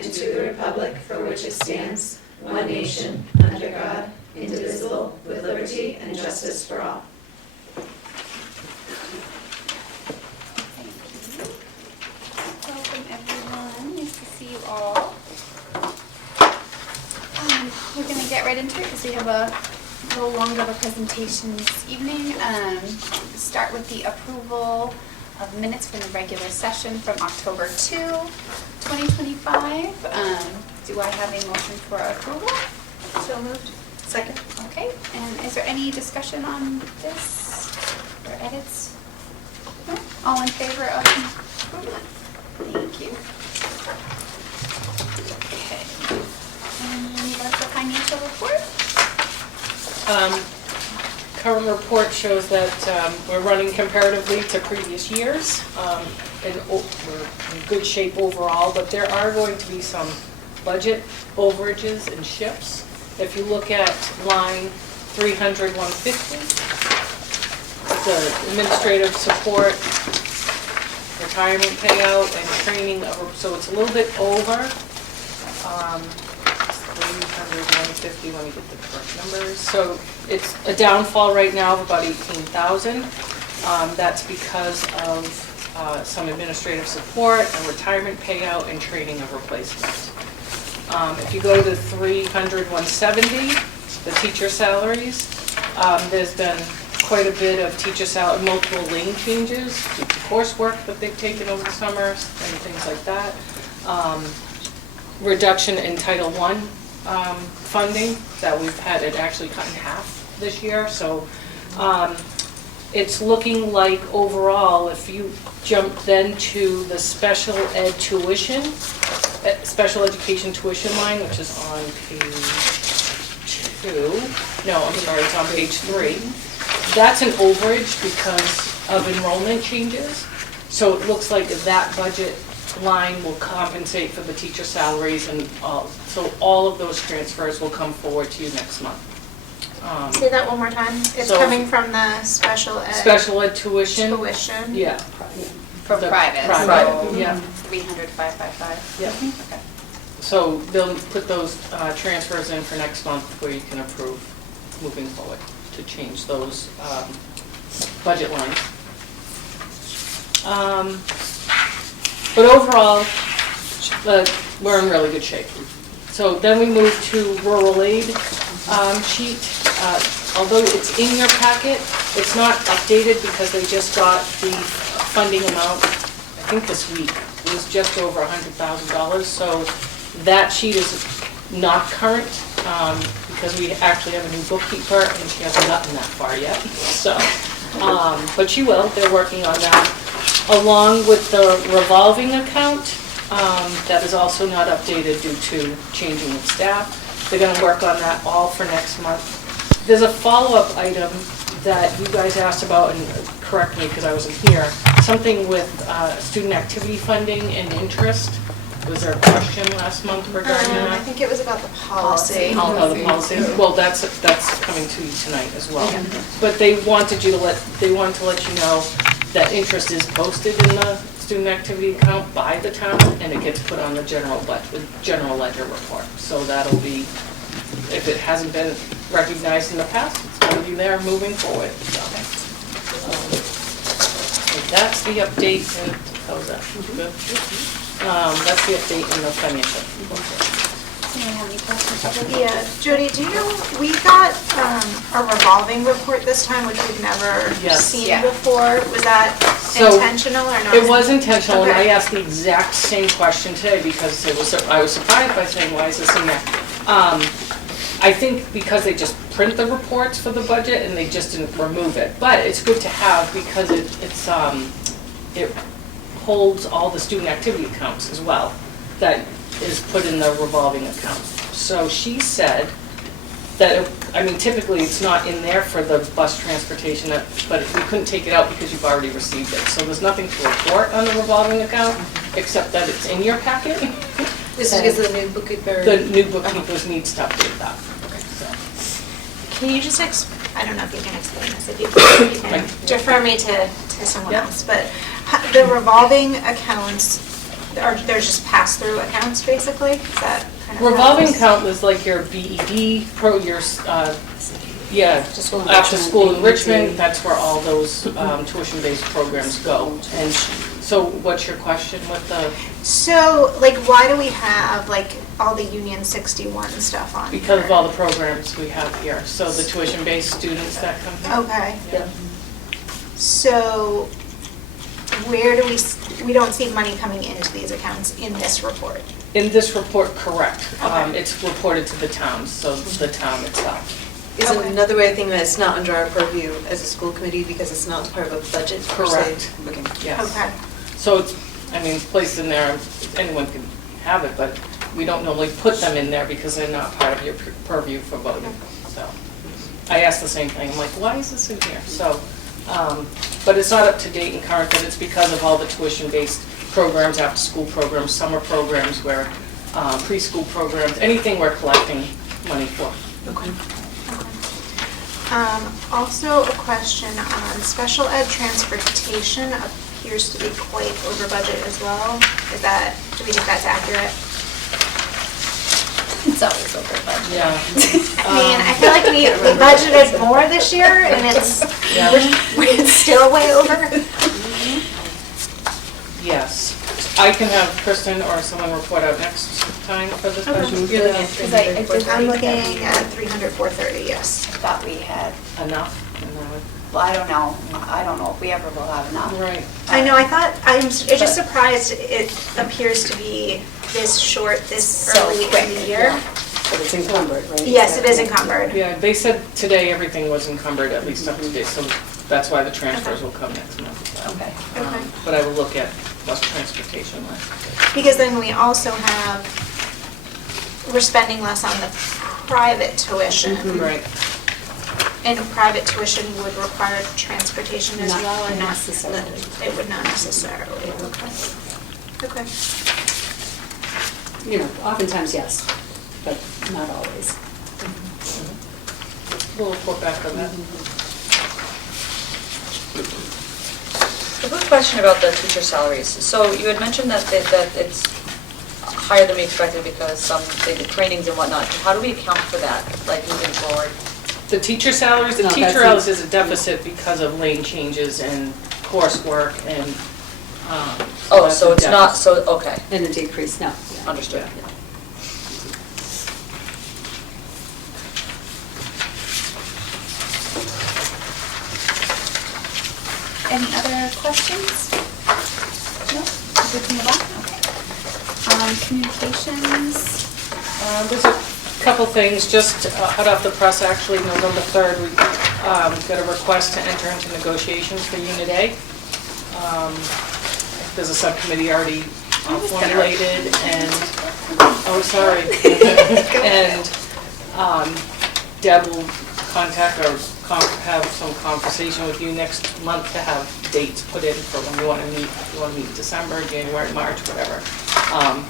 and to the republic for which it stands, one nation, under God, indivisible, with liberty and justice for all. Welcome everyone, nice to see you all. We're going to get right into it because we have a little longer of a presentation this evening. Start with the approval of minutes from the regular session from October 2, 2025. Do I have a motion for approval? So moved. Second. Okay, and is there any discussion on this or edits? No? All in favor of approval? Thank you. Okay. And that's the financial report? Current report shows that we're running comparatively to previous years. And we're in good shape overall, but there are going to be some budget overages and shifts. If you look at line 300, 150, the administrative support, retirement payout, and training, so it's a little bit over. 300, 150, let me get the correct numbers. So it's a downfall right now of about 18,000. That's because of some administrative support, a retirement payout, and training of replacements. If you go to 300, 170, the teacher salaries, there's been quite a bit of teacher salary, multiple lane changes due to coursework that they've taken over the summer and things like that. Reduction in Title I funding that we've had it actually cut in half this year. So it's looking like overall, if you jump then to the special ed tuition, special education tuition line, which is on page 2. No, I'm sorry, it's on page 3. That's an overage because of enrollment changes. So it looks like that budget line will compensate for the teacher salaries and all. So all of those transfers will come forward to you next month. Say that one more time. It's so coming from the special ed tuition. tuition. Yeah. For private. Private, So yeah. 300, 555. Yeah. Okay. So they'll put those transfers in for next month where you can approve moving forward to change those budget lines. But overall, we're in really good shape. So then we move to rural aid sheet. Although it's in your packet, it's not updated because they just got the funding amount, I think this week. It was just over $100,000. So that sheet is not current because we actually have a new bookkeeper and she hasn't gotten that far yet. So, but she will. They're working on that. Along with the revolving account, that is also not updated due to changing of staff. They're going to work on that all for next month. There's a follow-up item that you guys asked about, and correct me because I wasn't here, something with student activity funding and interest. Was there a question last month regarding that? I think it was about the policy. Oh, the policy. Well, that's coming to you tonight as well. But they wanted to let you know that interest is posted in the student activity account by the town, and it gets put on the general ledger report. So that'll be, if it hasn't been recognized in the past, it's going to be there moving forward. So that's the update. And how's that? Good. That's the update in the financial. Anyone have any questions? Yeah, Jody, do you know, we got a revolving report this time, which we've never seen before. Was that intentional or not? It was intentional, and I Okay. asked the exact same question today because I was surprised by saying, why is this in there? I think because they just print the reports for the budget and they just didn't remove it. But it's good to have because it holds all the student activity accounts as well that is put in the revolving account. So she said that, typically it's not in there for the bus transportation, but we couldn't take it out because you've already received it. So there's nothing to report on the revolving account except that it's in your packet. This is because of the new bookkeeper. The new bookkeepers needs to update that. Okay. So, can you just, I don't know if you can explain this, if you can defer me to someone else, but the revolving accounts, they're just pass-through accounts, basically? Is that kind of? Revolving account was like your BED, your, after school enrichment, that's where all those tuition-based programs go. And so what's your question with the? So, like, why do we have, like, all the Union 61 stuff on here? Because of all the programs we have here, so the tuition-based students that come here. Okay. Yeah. So, where do we don't see money coming into these accounts in this report? In this report, correct. Okay. It's reported to the towns, so the town itself. Is Okay. another way of thinking that it's not under our purview as a school committee because it's not part of a budget per se? Correct. Okay. Yes. Okay. So it's, I mean, it's placed in there, anyone can have it, but we don't normally put them in there because they're not part of your purview for voting, so. I asked the same thing, I'm like, why is this in here? So, but it's not up to date and current, but it's because of all the tuition-based programs, after-school programs, summer programs, where preschool programs, anything we're collecting money for. Okay. Also a question on special ed transportation appears to be quite over budget as well. Is that, do we think that's accurate? It's always over budget. Yeah. I mean, I feel like we budgeted more this year and Yeah. we're still way over. Yes. I can have Kristen or someone report out next time for the special. You're looking at 'Cause I did I'm looking at 300, 430, yes. I thought we had, Enough? And that would- well, I don't know if we ever will have enough. Right. I know, I'm just surprised it appears to be this short, this So early in quick, the year. But it's encumbered, right? Yes, it is encumbered. Yeah, they said today everything was encumbered, at least up to date, so that's why the transfers will come next month. Okay. Okay. But I will look at bus transportation list. Because then we also have, we're spending less on the private tuition. Right. And private tuition would require transportation as Not well, or not? necessarily. It would not necessarily, okay. Okay. You know, oftentimes, yes, but not always. We'll report back on that. A quick question about the teacher salaries. So you had mentioned that it's higher than we expected because they did trainings and whatnot. How do we account for that, like moving forward? The teacher salaries, the No, teacher that's hours is a deficit because of lane changes and coursework and, Oh, that's so a it's not, deficit. so, okay, And a decrease, no. yeah. understood. Any other questions? No? Good to move on? Okay. Communications, There's a couple things, just hot off the press, actually, November 3rd, we got a request to enter into negotiations for Unit A. There's a subcommittee already formulated, and, oh, sorry. And Deb will contact or have some conversation with you next month to have dates put in for when you want to meet. If you want to meet December, January, March, whatever.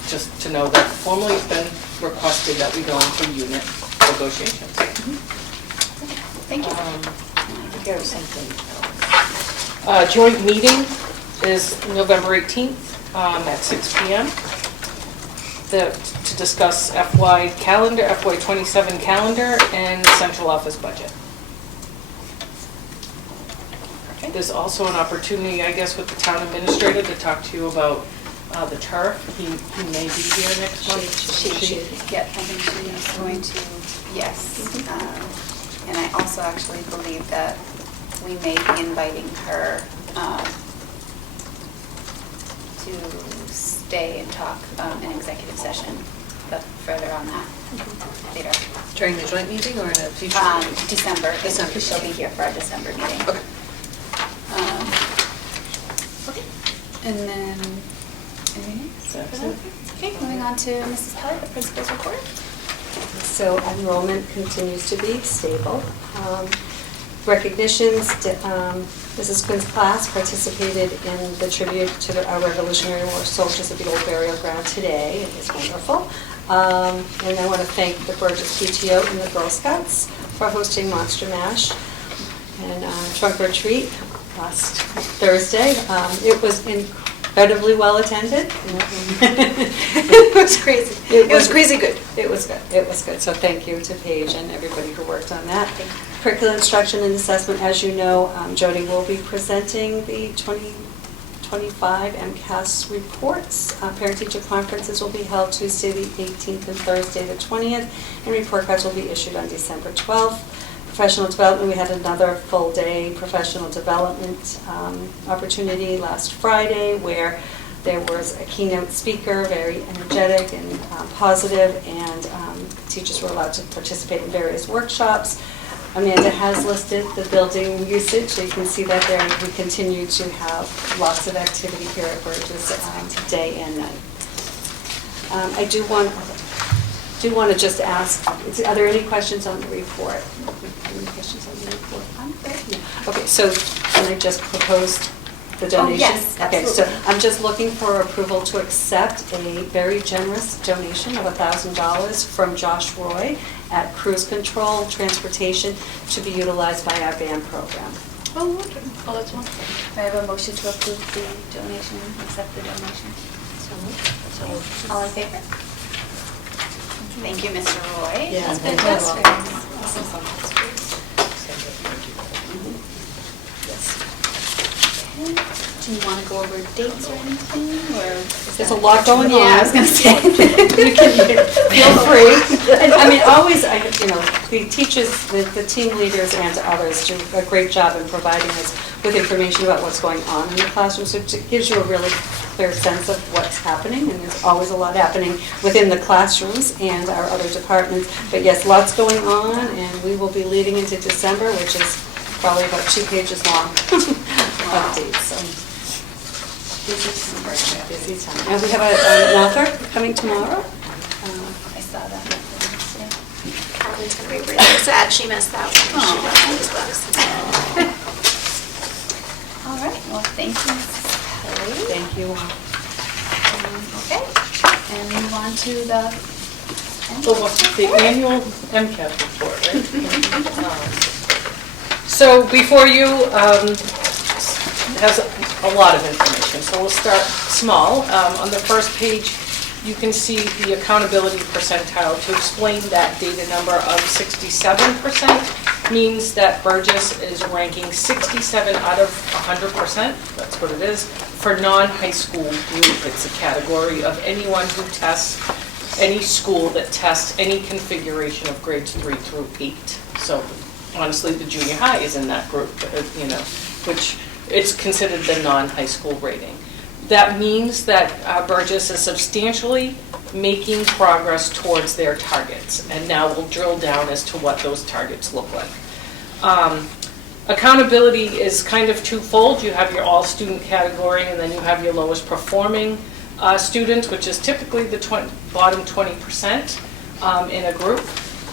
Just to know that formally it's been requested that we go into unit negotiations. thank you. There's something else. Joint meeting is November 18th at 6 PM. To discuss FY calendar, FY '27 calendar, and central office budget. There's also an opportunity, I guess, with the town administrator to talk to you about the turf. He may be here next month. Yep, I think she is going to, yes. And I also actually believe that we may be inviting her to stay and talk in executive session, but further on that later. During the joint meeting or in a future? December, December. because she'll be here for our December meeting. Okay. Okay, and then, anything else? That's it. Okay, moving on to Mrs. Pelly, the principal's report. So enrollment continues to be stable. Recognitions, Mrs. Quinn's class participated in the tribute to our Revolutionary War soldiers at the old burial ground today. It was wonderful. And I want to thank the Burgess PTO and the Girl Scouts for hosting Monster Mash and Trunk or Treat last Thursday. It was incredibly well attended. It was crazy. It was crazy good. It was good. It was good. So thank you to Paige and everybody who worked on that. Curriculum instruction and assessment, as you know, Jody will be presenting the 2025 MCAS reports. Parent-teacher conferences will be held Tuesday the 18th and Thursday the 20th, and report cards will be issued on December 12th. Professional development, we had another full day professional development opportunity last Friday where there was a keynote speaker, very energetic and positive, and teachers were allowed to participate in various workshops. Amanda has listed the building usage, so you can see that there. We continue to have lots of activity here at Burgess day and night. I do want to just ask, are there any questions on the report? Any questions on the report? No. Okay, so can I just propose the donation? yes, Okay, so absolutely. I'm just looking for approval to accept a very generous donation of $1,000 from Josh Roy at Cruise Control Transportation to be utilized by our band program. Oh, wonderful. Oh, that's wonderful. I have a motion to approve the donation, accept the donation. All in favor? Thank you, Mr. Roy. Yeah, That's thank you. fantastic. Do you want to go over dates or anything, or? is There's that- a lot going on. Yeah, I was going to say. You can feel free. And I mean, always, the teachers, the team leaders and others do a great job in providing us with information about what's going on in the classroom. So it gives you a really clear sense of what's happening, and there's always a lot happening within the classrooms and our other departments. But yes, lots going on, and we will be leading into December, which is probably about 2 pages long of dates. So. Busy time. And we have an author coming tomorrow. I saw that. Yeah. Carmen's going to be really sad she missed that one. She got all these books. All right, well, thank you, Mrs. Kelly. Thank you. Okay, and move on to the. The annual MCAS report, right? So before you has a lot of information, so we'll start small. On the first page, you can see the accountability percentile. To explain that data number of 67% means that Burgess is ranking 67 out of 100%, that's what it is, for non-high school group. It's a category of anyone who tests, any school that tests any configuration of grades 3 through 8. So honestly, the junior high is in that group, which it's considered the non-high school rating. That means that Burgess is substantially making progress towards their targets. And now we'll drill down as to what those targets look like. Accountability is kind of twofold. You have your all-student category, and then you have your lowest performing students, which is typically the bottom 20% in a group.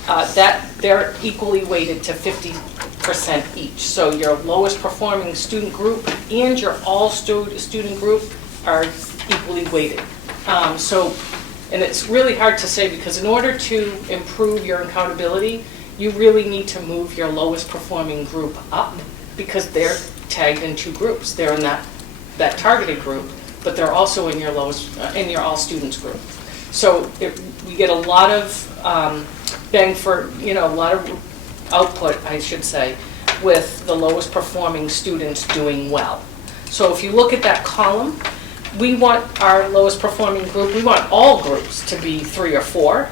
That they're equally weighted to 50% each. So your lowest performing student group and your all student group are equally weighted. And it's really hard to say because in order to improve your accountability, you really need to move your lowest performing group up because they're tagged in 2 groups. They're in that targeted group, but they're also in your all students group. So we get a lot of bang for, a lot of output, I should say, with the lowest performing students doing well. So if you look at that column, we want our lowest performing group, we want all groups to be 3 or 4,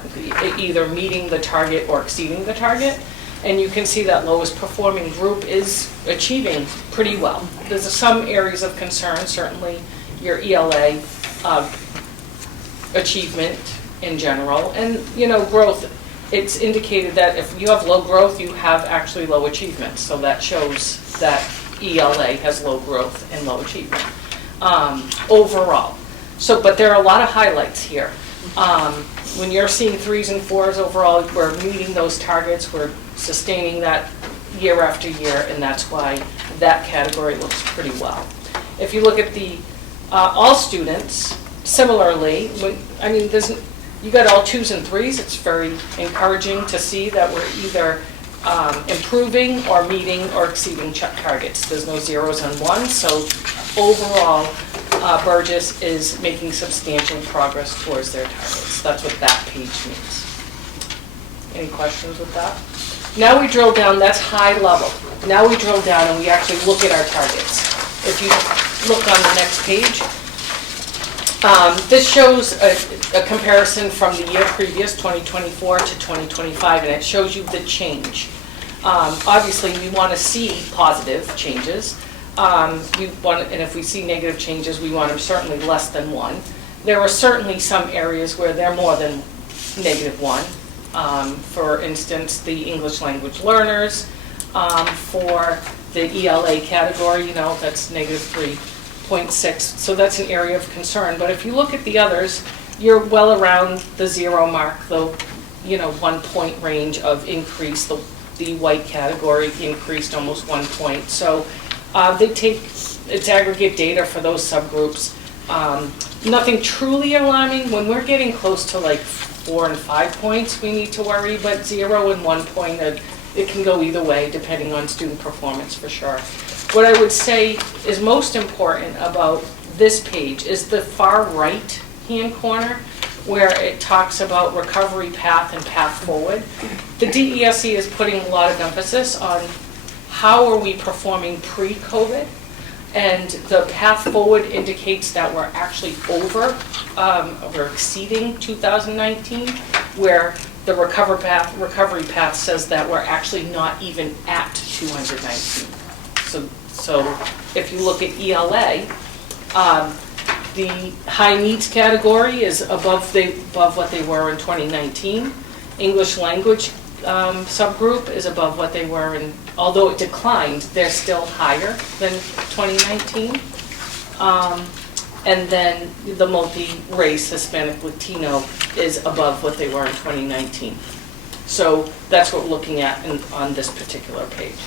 either meeting the target or exceeding the target. And you can see that lowest performing group is achieving pretty well. There's some areas of concern, certainly your ELA achievement in general, and growth. It's indicated that if you have low growth, you have actually low achievement. So that shows that ELA has low growth and low achievement overall. So, but there are a lot of highlights here. When you're seeing 3s and 4s overall, we're meeting those targets, we're sustaining that year after year, and that's why that category looks pretty well. If you look at the all students, similarly, you got all 2s and 3s. It's very encouraging to see that we're either improving or meeting or exceeding targets. There's no 0s and 1s, so overall Burgess is making substantial progress towards their targets. That's what that page means. Any questions with that? Now we drill down, that's high level. Now we drill down and we actually look at our targets. If you look on the next page, this shows a comparison from the year previous, 2024 to 2025, and it shows you the change. Obviously, we want to see positive changes. And if we see negative changes, we want them certainly less than 1. There are certainly some areas where they're more than -1. For instance, the English language learners, for the ELA category, that's -3.6. So that's an area of concern. But if you look at the others, you're well around the 0 mark, the 1 point range of increase. The white category increased almost 1 point. So it's aggregate data for those subgroups. Nothing truly alarming. When we're getting close to like 4 and 5 points, we need to worry, but 0 and 1 point, it can go either way depending on student performance for sure. What I would say is most important about this page is the far right hand corner where it talks about recovery path and path forward. The DESE is putting a lot of emphasis on how are we performing pre-COVID, and the path forward indicates that we're actually we're exceeding 2019, where the recovery path says that we're actually not even at 219. So if you look at ELA, the high needs category is above what they were in 2019. English language subgroup is above what they were in, although it declined, they're still higher than 2019. And then the multi-race Hispanic Latino is above what they were in 2019. So that's what we're looking at on this particular page.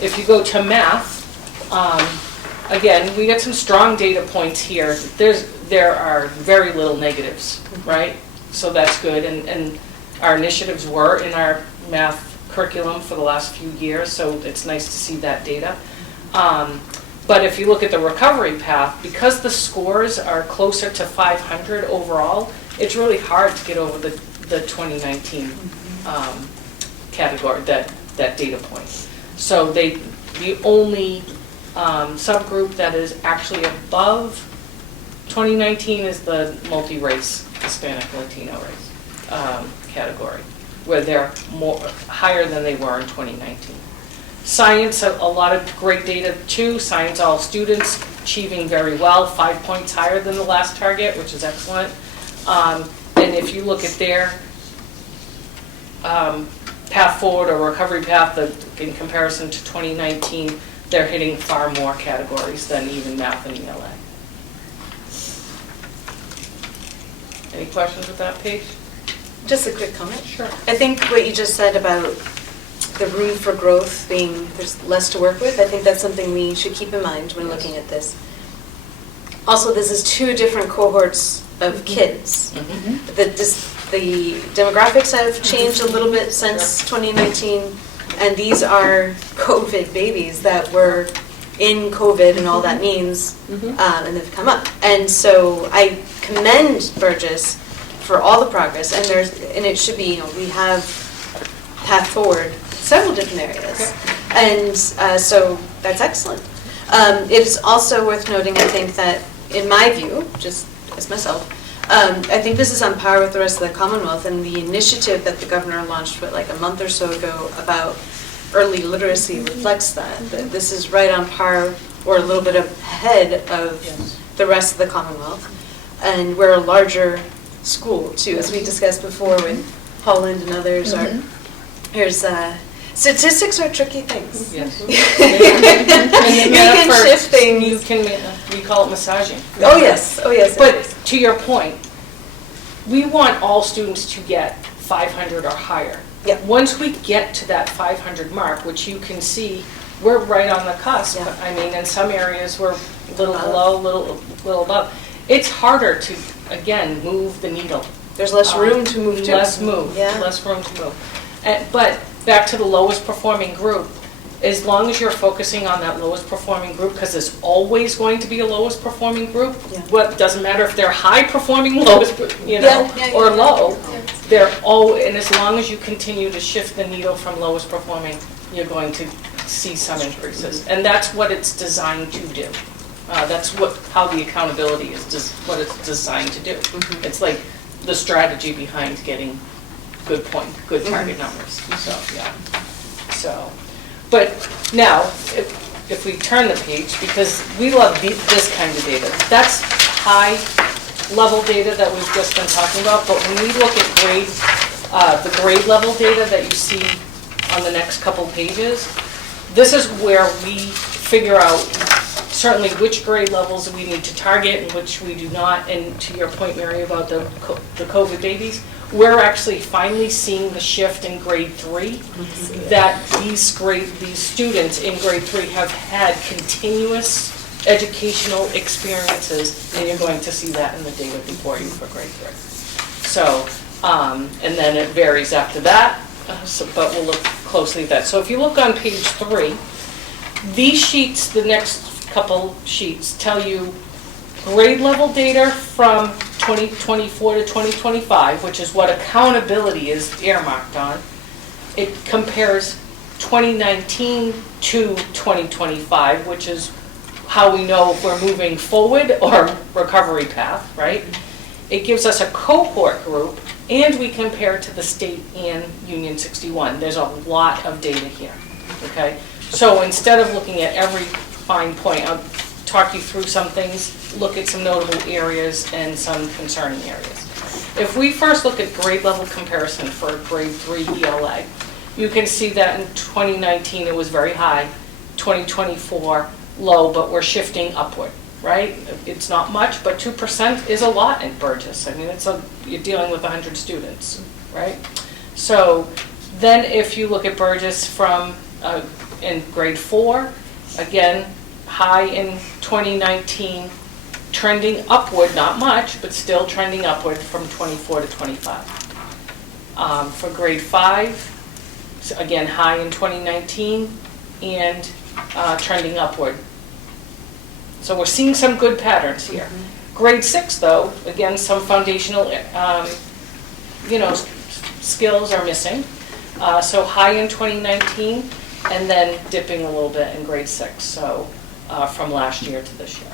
If you go to math, again, we got some strong data points here. There are very little negatives, right? So that's good, and our initiatives were in our math curriculum for the last few years, so it's nice to see that data. But if you look at the recovery path, because the scores are closer to 500 overall, it's really hard to get over the 2019 category, that data point. So the only subgroup that is actually above 2019 is the multi-race Hispanic Latino race category, where they're higher than they were in 2019. Science, a lot of great data too. Science, all students achieving very well, 5 points higher than the last target, which is excellent. And if you look at their path forward or recovery path, in comparison to 2019, they're hitting far more categories than even math and ELA. Any questions with that page? Just a quick comment. Sure. I think what you just said about the room for growth being there's less to work with, I think that's something we should keep in mind when looking at this. Also, this is 2 different cohorts of kids. Mm-hmm. The demographics have changed a little bit since 2019, and these are COVID babies that were in COVID and all that means, and they've come up. And so I commend Burgess for all the progress, and it should be, we have path forward several different areas, and so that's excellent. It is also worth noting, I think, that in my view, just as myself, I think this is on par with the rest of the Commonwealth, and the initiative that the governor launched like a month or so ago about early literacy reflects that this is right on par or a little bit ahead of the rest of the Commonwealth. And we're a larger school too, as we discussed before with Holland and others. Statistics are tricky things. Yes. You can shift things. We call it massaging. Oh yes. But to your point, we want all students to get 500 or higher. Yeah. Once we get to that 500 mark, which you can see, we're right on the cusp. Yeah. I mean, in some areas we're a little below, little above. It's harder to, again, move the needle. There's less room to move. Less room to move. But back to the lowest performing group, as long as you're focusing on that lowest performing group, because there's always going to be a lowest performing group. Yeah. What, doesn't matter if they're high performing, lowest, you know, Yeah, or yeah. low. They're all, and as long as you continue to shift the needle from lowest performing, you're going to see some increases. And that's what it's designed to do. That's how the accountability is, what it's designed to do. It's like the strategy behind getting good target numbers. So, yeah. So, but now, if we turn the page, because we love this kind of data, that's high level data that we've just been talking about, but when we look at the grade level data that you see on the next couple pages, this is where we figure out certainly which grade levels we need to target and which we do not. And to your point, Mary, about the COVID babies, we're actually finally seeing the shift in grade 3, that these students in grade 3 have had continuous educational experiences, and you're going to see that in the data before you for grade 3. So, and then it varies after that, but we'll look closely at that. So if you look on page 3, these sheets, the next couple sheets, tell you grade level data from 2024 to 2025, which is what accountability is earmarked on. It compares 2019 to 2025, which is how we know if we're moving forward or recovery path, right? It gives us a cohort group, and we compare to the state and Union 61. There's a lot of data here, okay? So instead of looking at every fine point, I'll talk you through some things, look at some notable areas and some concerning areas. If we first look at grade level comparison for grade 3 ELA, you can see that in 2019 it was very high, 2024 low, but we're shifting upward, right? It's not much, but 2% is a lot in Burgess. I mean, you're dealing with 100 students, right? So then if you look at Burgess from in grade 4, again, high in 2019, trending upward, not much, but still trending upward from 24 to 25. For grade 5, so again, high in 2019 and trending upward. So we're seeing some good patterns here. Grade 6, though, again, some foundational, skills are missing. So high in 2019 and then dipping a little bit in grade 6. So from last year to this year.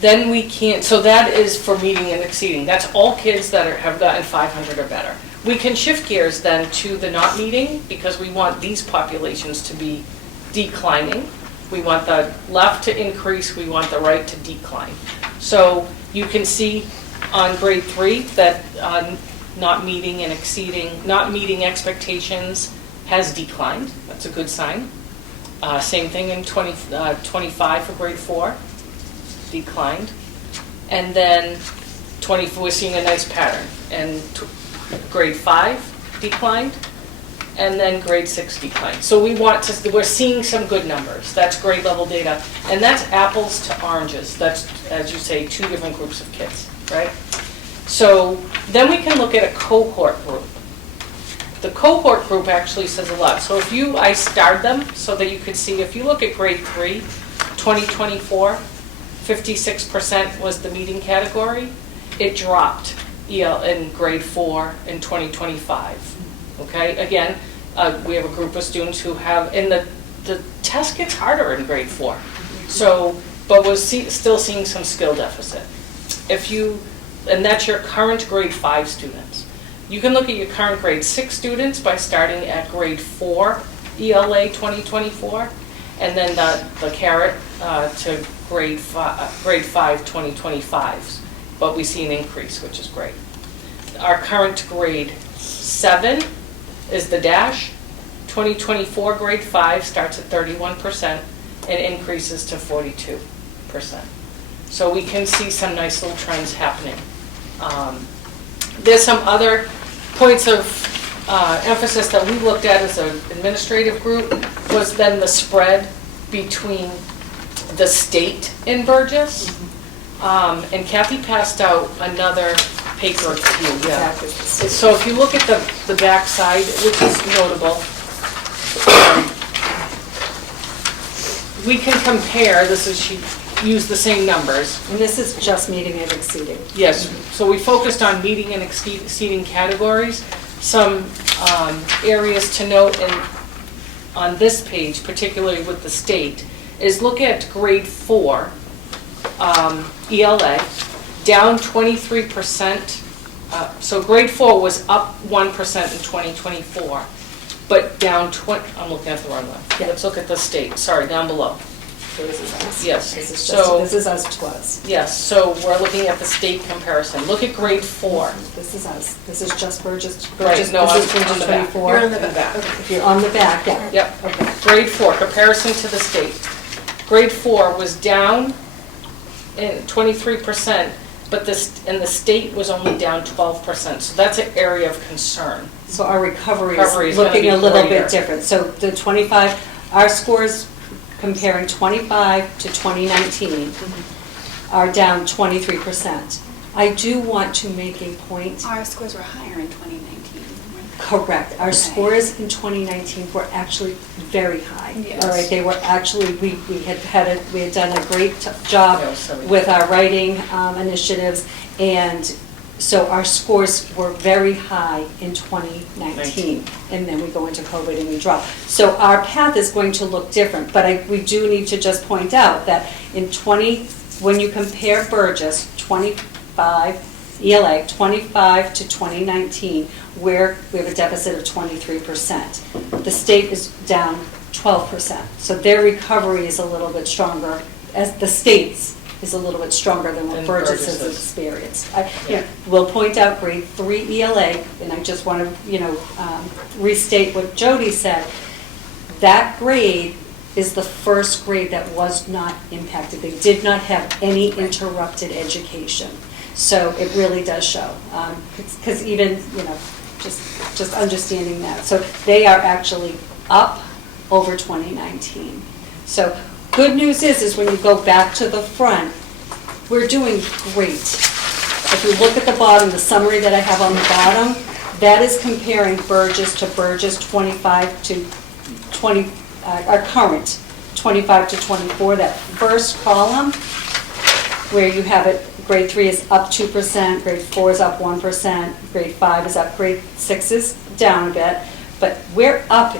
Then we can't, so that is for meeting and exceeding. That's all kids that have gotten 500 or better. We can shift gears then to the not meeting, because we want these populations to be declining. We want the left to increase, we want the right to decline. So you can see on grade 3 that not meeting and exceeding, not meeting expectations has declined. That's a good sign. Same thing in 25 for grade 4, declined. And then we're seeing a nice pattern. And grade 5 declined, and then grade 6 declined. So we're seeing some good numbers. That's grade level data. And that's apples to oranges. That's, as you say, 2 different groups of kids, right? So then we can look at a cohort group. The cohort group actually says a lot. So I starred them so that you could see, if you look at grade 3, 2024, 56% was the meeting category. It dropped in grade 4 in 2025. Okay, again, we have a group of students who have, and the test gets harder in grade 4. So, but we're still seeing some skill deficit. And that's your current grade 5 students. You can look at your current grade 6 students by starting at grade 4 ELA 2024, and then the carrot to grade 5 2025s. But we see an increase, which is great. Our current grade 7 is the dash. 2024 grade 5 starts at 31% and increases to 42%. So we can see some nice little trends happening. There's some other points of emphasis that we looked at as an administrative group, was then the spread between the state and Burgess. And Kathy passed out another paper to you. Yeah. So if you look at the back side, which is notable, we can compare, she used the same numbers. And this is just meeting and exceeding. Yes, so we focused on meeting and exceeding categories. Some areas to note on this page, particularly with the state, is look at grade 4, ELA, down 23%. So grade 4 was up 1% in 2024, but down I'm looking at the wrong one. Yeah. Let's look at the state, sorry, down below. So this is us. Yes, This is so- just, this is us plus. Yes, so we're looking at the state comparison. Look at grade 4. This is us. This is just Burgess. Right, Burgess- no, this is I'm on Burgess the back. 24. You're on the In the back. If you're on the back, yeah. Yep. Okay. Grade 4, comparison to the state. Grade 4 was down in 23%, but the state was only down 12%. So that's an area of concern. So our recovery Recovery is is gonna looking be a little greater. bit different. So the 25, our scores comparing 25 to 2019 are down 23%. I do want to make a point. Our scores were higher in 2019. Correct. Our Okay. scores in 2019 were actually very high. Yes. All right, they were actually, we had done a great job Yeah, so we- with our writing initiatives, and so our scores were very high in 2019. And then we go into COVID and we drop. So our path is going to look different, but we do need to just point out that when you compare Burgess, 25, ELA, 25 to 2019, we have a deficit of 23%. The state is down 12%. So their recovery is a little bit stronger, as the state's is a little bit stronger than what Than Burgess has Burgess's. experienced. Yeah. We'll point out grade 3 ELA, and I just want to, restate what Jody said. That grade is the first grade that was not impacted. They did not have any interrupted education. So it really does show, because even, just understanding that. So they are actually up over 2019. So good news is when you go back to the front, we're doing great. If you look at the bottom, the summary that I have on the bottom, that is comparing Burgess to Burgess 25 to 20, our current 25 to 24, that first column where you have it, grade 3 is up 2%, grade 4 is up 1%, grade 5 is up, grade 6 is down a bit, but we're up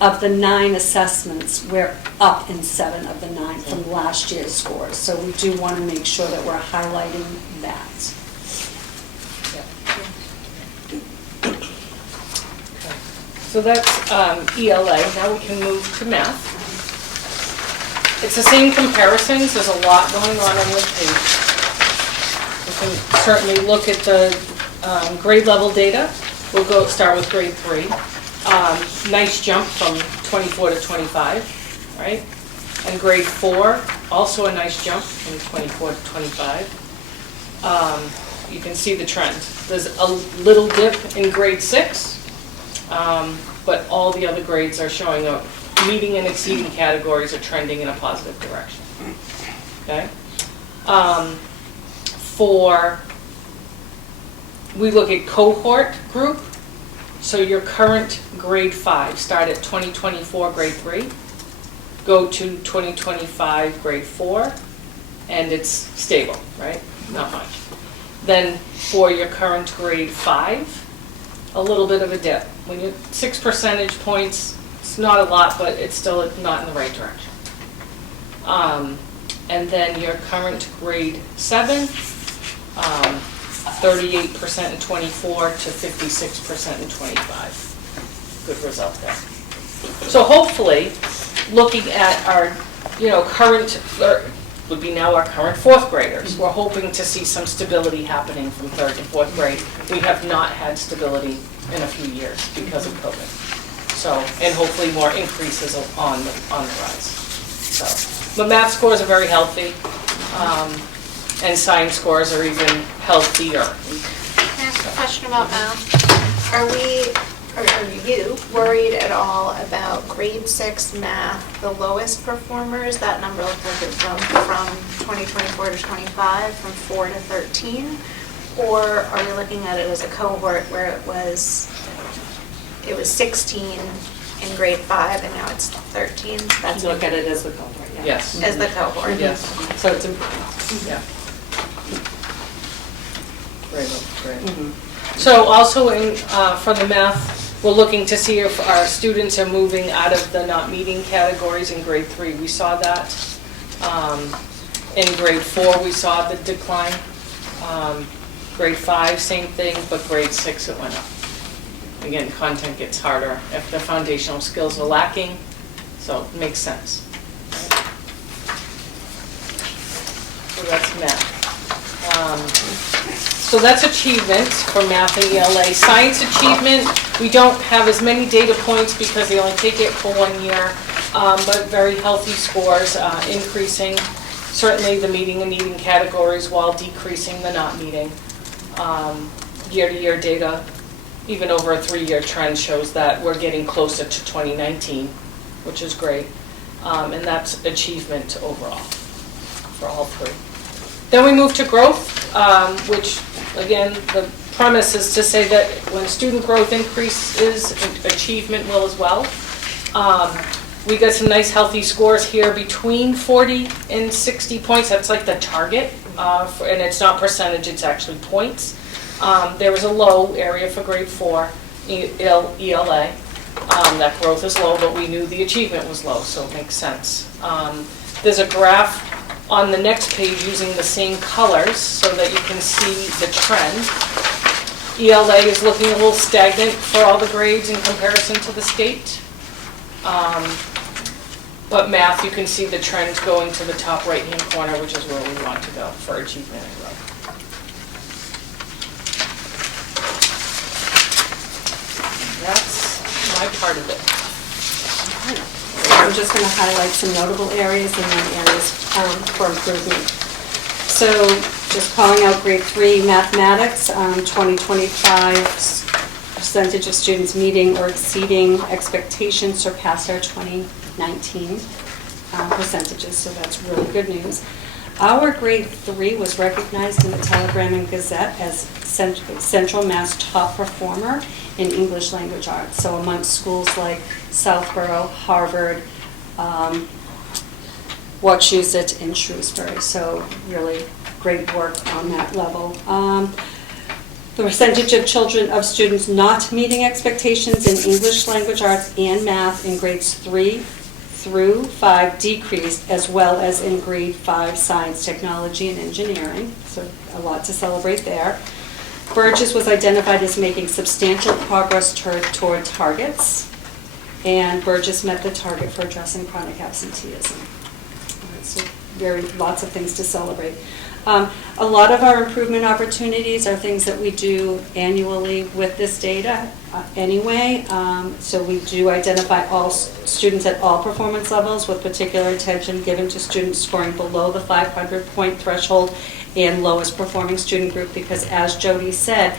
of the 9 assessments, we're up in 7 of the 9 from last year's scores. So we do want to make sure that we're highlighting that. So that's ELA. Now we can move to math. It's the same comparisons. There's a lot going on this page. We can certainly look at the grade level data. We'll start with grade 3. Nice jump from 24 to 25, right? And grade 4, also a nice jump from 24 to 25. You can see the trend. There's a little dip in grade 6, but all the other grades are showing up. Meeting and exceeding categories are trending in a positive direction. Okay? We look at cohort group. So your current grade 5, start at 2024 grade 3, go to 2025 grade 4, and it's stable, right? Not much. Then for your current grade 5, a little bit of a dip. When you 6 percentage points, it's not a lot, but it's still not in the right direction. And then your current grade 7, 38% in 24 to 56% in 25. Good result there. So hopefully, looking at our, current, would be now our current 4th graders, we're hoping to see some stability happening from 3rd to 4th grade. We have not had stability in a few years because of COVID. So, and hopefully more increases on the rise. So, but math scores are very healthy. And science scores are even healthier. Can I ask a question about math? Are you worried at all about grade 6 math, the lowest performers? That number looked like it jumped from 2024 to 25, from 4 to 13? Or are we looking at it as a cohort where it was 16 in grade 5 and now it's 13. That's Look at it as the cohort, yeah. Yes. as the cohort. Yes, So it's improved. yeah. Great, great. Mhm. So also in, for the math, we're looking to see if our students are moving out of the not meeting categories in grade 3. We saw that. In grade 4, we saw the decline. Grade 5, same thing, but grade 6, it went up. Again, content gets harder if the foundational skills are lacking, so it makes sense. So that's math. So that's achievement for math and ELA. Science achievement, we don't have as many data points because they only take it for 1 year, but very healthy scores, increasing certainly the meeting and needing categories while decreasing the not meeting. Year-to-year data, even over a 3-year trend, shows that we're getting closer to 2019, which is great. And that's achievement overall for all 3. Then we move to growth, which, again, the premise is to say that when student growth increases, achievement will as well. We got some nice healthy scores here between 40 and 60 points. That's like the target, and it's not percentage, it's actually points. There was a low area for grade 4 ELA. That growth is low, but we knew the achievement was low, so it makes sense. There's a graph on the next page using the same colors so that you can see the trend. ELA is looking a little stagnant for all the grades in comparison to the state. But math, you can see the trend going to the top right-hand corner, which is where we want to go for achievement and growth. That's my part of it. I'm just going to highlight some notable areas and then areas for improvement. So just calling out grade 3 mathematics, 2025 percentage of students meeting or exceeding expectations surpassed our 2019 percentages, so that's really good news. Our grade 3 was recognized in the Telegram and Gazette as Central Mass top performer in English language arts. So amongst schools like Southborough, Harvard, Wachusett, and Shrewsbury. So really great work on that level. The percentage of students not meeting expectations in English language arts and math in grades 3 through 5 decreased, as well as in grade 5 science, technology, and engineering. So a lot to celebrate there. Burgess was identified as making substantial progress toward targets, and Burgess met the target for addressing chronic absenteeism. So lots of things to celebrate. A lot of our improvement opportunities are things that we do annually with this data anyway. So we do identify all students at all performance levels with particular attention given to students scoring below the 500-point threshold and lowest performing student group, because as Jody said,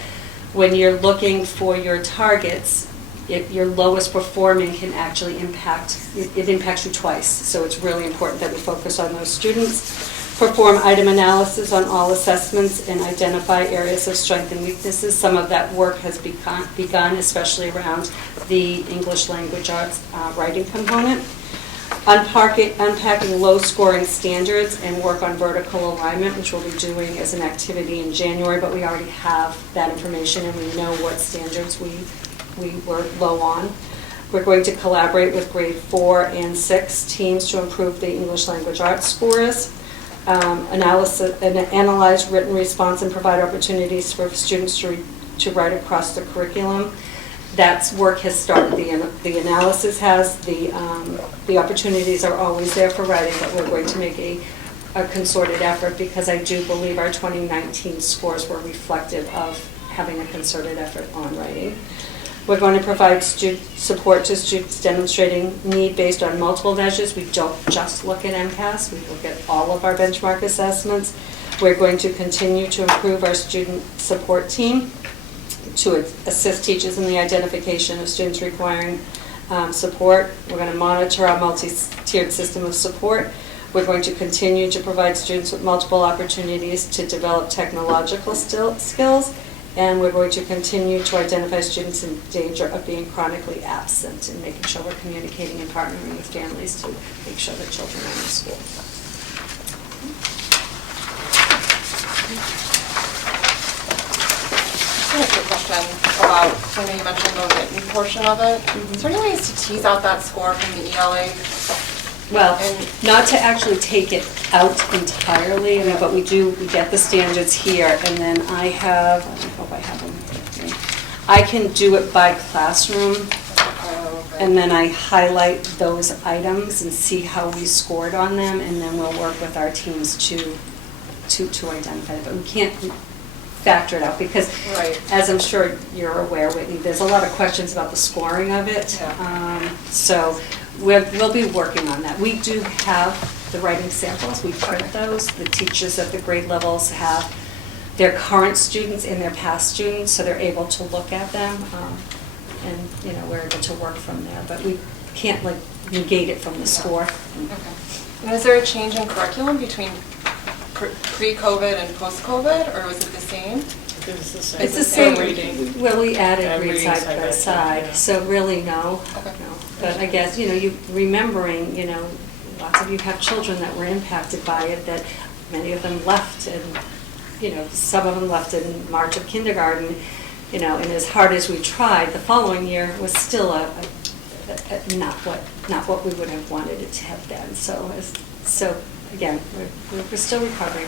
when you're looking for your targets, your lowest performing can actually it impacts you twice. So it's really important that we focus on those students. Perform item analysis on all assessments and identify areas of strength and weaknesses. Some of that work has begun, especially around the English language arts writing component. Unpacking low-scoring standards and work on vertical alignment, which we'll be doing as an activity in January, but we already have that information and we know what standards we were low on. We're going to collaborate with grade 4 and 6 teams to improve the English language arts scores. Analyze written response and provide opportunities for students to write across the curriculum. That work has started. The analysis has, the opportunities are always there for writing, but we're going to make a concerted effort because I do believe our 2019 scores were reflective of having a concerted effort on writing. We're going to provide support to students demonstrating need based on multiple measures. We don't just look at MCAS, we look at all of our benchmark assessments. We're going to continue to improve our student support team to assist teachers in the identification of students requiring support. We're going to monitor our multi-tiered system of support. We're going to continue to provide students with multiple opportunities to develop technological skills. And we're going to continue to identify students in danger of being chronically absent and making sure we're communicating and partnering with families to make sure that children are in school. I have a question about, I know you mentioned the written portion of it. Is there any ways to tease out that score from the ELA? Well, And- not to actually take it out entirely, I mean, but we get the standards here, and then I have, I don't know if I have them with me. I can do it by classroom, and then I highlight those items and see how we scored on them, and then we'll work with our teams to identify it. But we can't factor it out, because Right. as I'm sure you're aware, Whitney, there's a lot of questions about the scoring of it. Yeah. So we'll be working on that. We do have the writing samples, we print those. The teachers at the grade levels have their current students and their past students, so they're able to look at them. And, you know, we're able to work from there, but we can't like negate it from the score. Okay. And is there a change in curriculum between pre-COVID and post-COVID, or was it the same? It's the same. It's the same, reading. well, we added read reading side side by by side, yeah. so really no. Okay. No. But I guess, you know, you remembering, you know, lots of you have children that were impacted by it, that many of them left, and, you know, some of them left in March of kindergarten, you know, and as hard as we tried, the following year was still not what we would have wanted it to have been. So again, we're still recovering.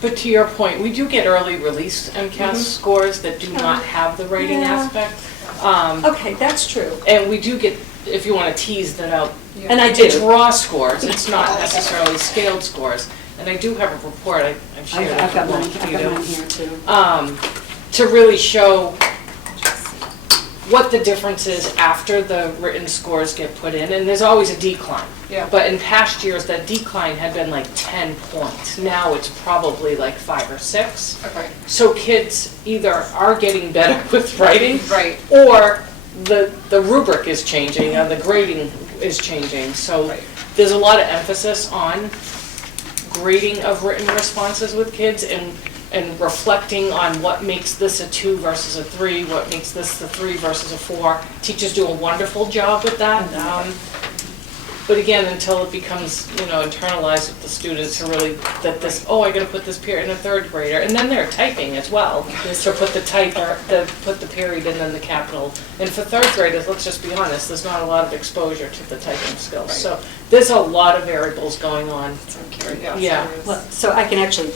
But to your point, we do get early release MCAS scores that do not have the writing Yeah. aspect. Okay, that's true. And we do get, if you want to tease that out, And I it's do. raw scores, it's not necessarily scaled scores. And I do have a report, I've shared it. I've got with mine, you I've got too. mine here too. To really show what the difference is after the written scores get put in, and there's always a decline. Yeah. But in past years, that decline had been like 10 points. Now it's probably like 5 or 6. Okay. So kids either are getting better with writing, Right. or the rubric is changing and the grading is changing. So Right. there's a lot of emphasis on grading of written responses with kids and reflecting on what makes this a 2 versus a 3, what makes this a 3 versus a 4. Teachers do a wonderful job with that. But again, until it becomes, you know, internalized with the students to really, that this, oh, I gotta put this period in a 3rd grader. And then they're typing as well, to put put the period and then the capital. And for 3rd graders, let's just be honest, there's not a lot of exposure to the typing skills. So there's a lot of variables going on. I'm curious. Yeah. Well, so I can actually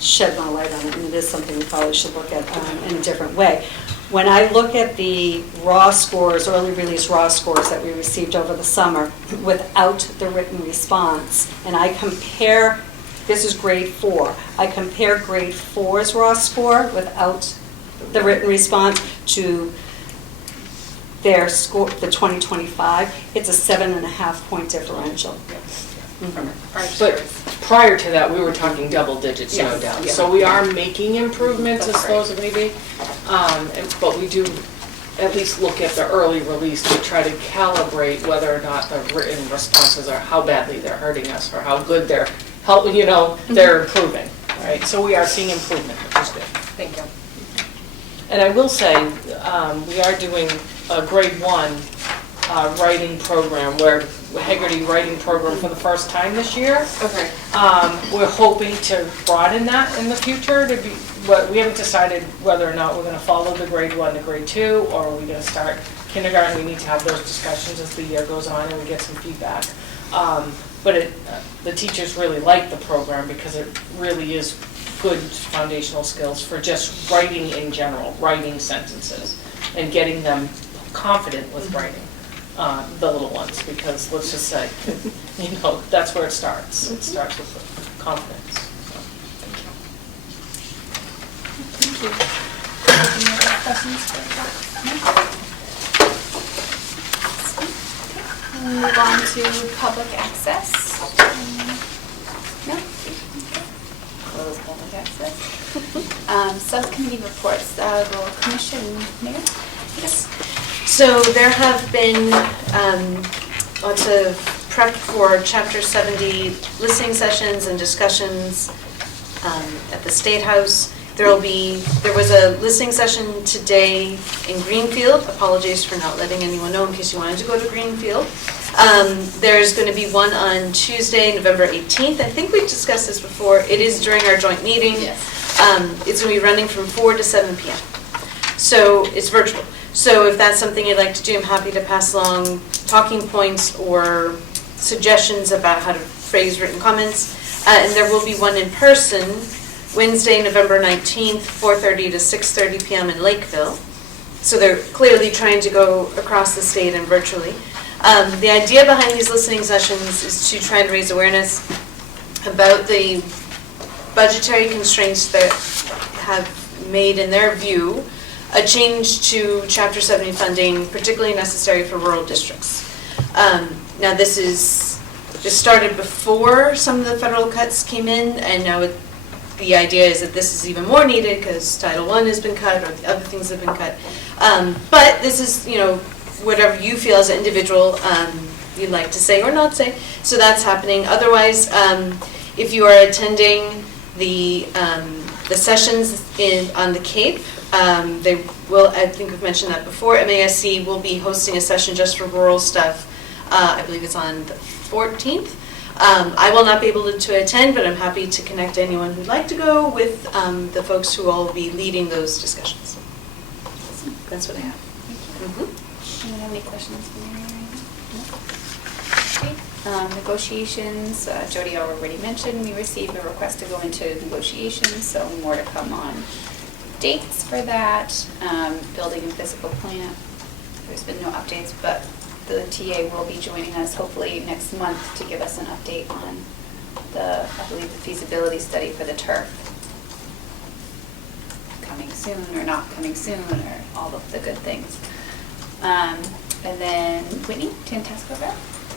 shed more light on it, and it is something we probably should look at in a different way. When I look at the raw scores, early release raw scores that we received over the summer without the written response, and I compare, this is grade 4, I compare grade 4's raw score without the written response to their score, the 2025, it's a 7.5 point differential. But prior to that, we were talking double digits, no Yes, doubt. yeah. So we are making improvements, I That's suppose, maybe. But we do at least look at the early release to try to calibrate whether or not the written responses are, how badly they're hurting us, or how good they're helping, you know, they're improving, right? So we are seeing improvement, which is good. Thank you. And I will say, we are doing a grade 1 writing program, where Haggerty writing program for the first time this year. Okay. We're hoping to broaden that in the future to be, but we haven't decided whether or not we're gonna follow the grade 1 to grade 2, or are we gonna start kindergarten. We need to have those discussions as the year goes on and we get some feedback. But the teachers really like the program because it really is good foundational skills for just writing in general, writing sentences, and getting them confident with writing. The little ones, because let's just say, you know, that's where it starts. It starts with the confidence. So, Thank you. Any other questions for that? No? We'll move on to public access. No? Okay. Close public access. Subcommittee reports, the commission, Mayor? Yes. So there have been lots of prep for Chapter 70 listening sessions and discussions at the State House, There was a listening session today in Greenfield. Apologies for not letting anyone know in case you wanted to go to Greenfield. There's going to be one on Tuesday, November 18th. I think we've discussed this before. It is during our joint meeting. Yes. It's going to be running from 4 to 7 p.m. So it's virtual. So if that's something you'd like to do, I'm happy to pass along talking points or suggestions about how to phrase written comments. And there will be one in person, Wednesday, November 19th, 4:30 to 6:30 p.m. in Lakeville. So they're clearly trying to go across the state and virtually. The idea behind these listening sessions is to try to raise awareness about the budgetary constraints that have made, in their view, a change to Chapter 70 funding, particularly necessary for rural districts. Now this started before some of the federal cuts came in, and now the idea is that this is even more needed because Title I has been cut or the other things have been cut. But this is, whatever you feel as an individual you'd like to say or not say. So that's happening. Otherwise, if you are attending the sessions on the Cape, they will, I think we've mentioned that before, MASC will be hosting a session just for rural stuff. I believe it's on the 14th. I will not be able to attend, but I'm happy to connect anyone who'd like to go with the folks who will be leading those discussions. That's what I have. Anyone have any questions for Mary right now? Okay. Negotiations, Jody already mentioned, we received a request to go into negotiations, so more to come on dates for that. Building and physical plant, there's been no updates, but the TA will be joining us hopefully next month to give us an update on I believe the feasibility study for the turf. Coming soon or not coming soon, or all of the good things. And then Whitney, Tantasco Rep.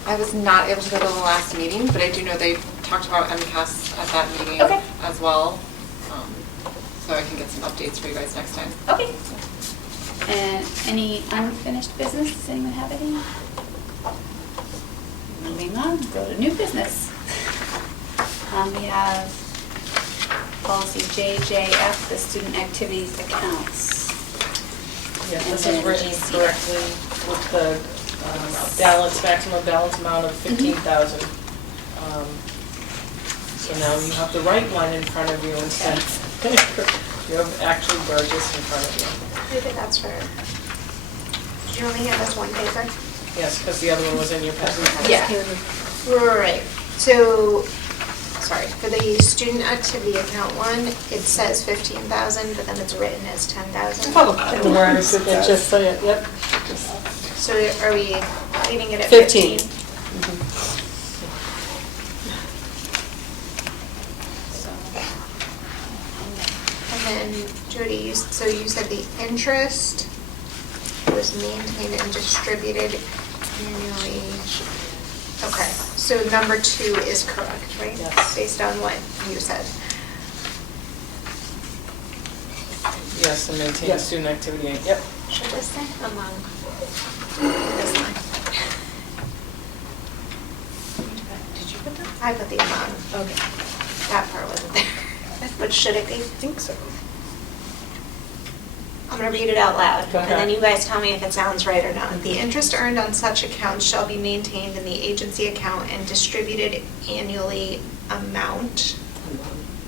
I was not able to go to the last meeting, but I do know they talked about MCAS at that meeting Okay. as well. So I can get some updates for you guys next time. Okay. And any unfinished business? Does anyone have any? Moving on, go to new business. We have policy JJF, the student activities accounts. Yeah, And this then is written GCF. correctly with the maximum balance amount of 15,000. So now you have the right one in front of you instead. You have actually Burgess in front of you. Maybe that's for, did you only have this one paper? Yes, because the other one was in your packet. Yeah. Right, so, sorry, for the student activity account one, it says 15,000, but then it's written as 10,000. In the words, just say it, yep. So are we leaving it at 15? 15? And then Jody, so you said the interest was maintained and distributed annually. Okay, so number 2 is correct, right? Yes. Based on what you said. Yes, and maintain Yes. student activity, yep. Should this say among? This line. Did you put that? I put the among. Okay. That part wasn't there. But should it be? I think so. I'm going to read it out loud, and then Okay. you guys tell me if it sounds right or not. The interest earned on such accounts shall be maintained in the agency account and distributed annually amount.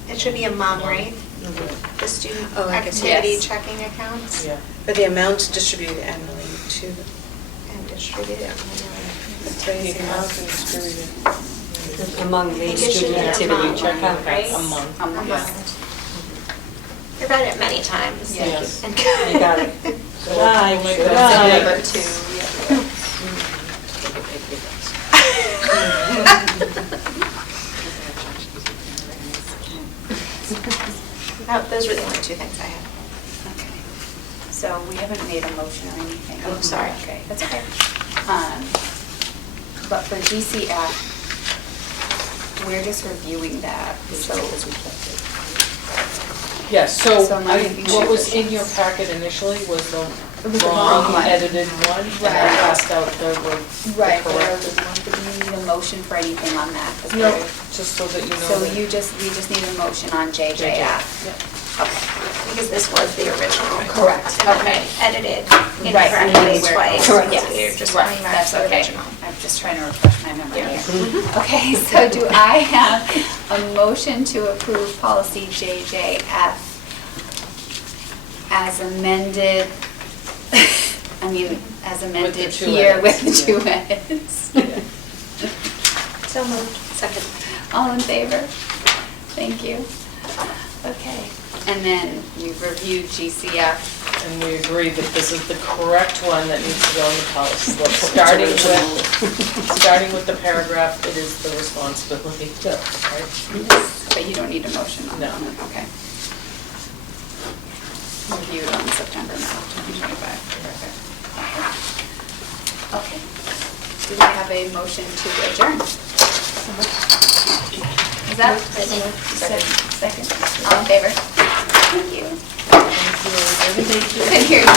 It should be among, right? The student Oh, I guess activity yes. checking accounts Yeah. But the amount distributed annually to the and distributed annually. The account and distributed. Among I the think it should student be activity among, check right? Among. Among. Among. I've read it many times. Yes. And- You got it. So Good eye, we'll make good that eye. Number 2, Those were the only 2 things I had. Okay. So we haven't made a motion or anything. Oh, sorry. Okay, that's okay. But for GCF, we're just reviewing that, so. Yes, so So my confusion what was was- in your packet initially was the was the wrong wrong one. edited one, and I Right. passed out the Right, but corrected one. do we need a motion for anything on that? 'Cause No, we're- just so that you know. So that- we just need a motion on JJF. Yeah. Okay. because this was the original. Correct. And then Okay. edited Right, and then incorrectly we're- twice. Correct. So Yes. you're just Right, going back that's to the okay. original. I'm just trying to refresh my memory Yeah. here. Okay, so do I have a motion to approve policy JJF as amended, as amended two here with the edits, two edits? So moved. Second. All in favor? Thank you. Okay, and then you've reviewed GCF. And we agree that this is the correct one that needs to go in the policy book. Starting with the paragraph, it is the responsibility, right? But you don't need a motion on No. that one, okay. Reviewed on September 9th, 2025. Okay. Do we have a motion to adjourn? Is that? Second. All in favor? Thank you. Thank you. Couldn't hear you.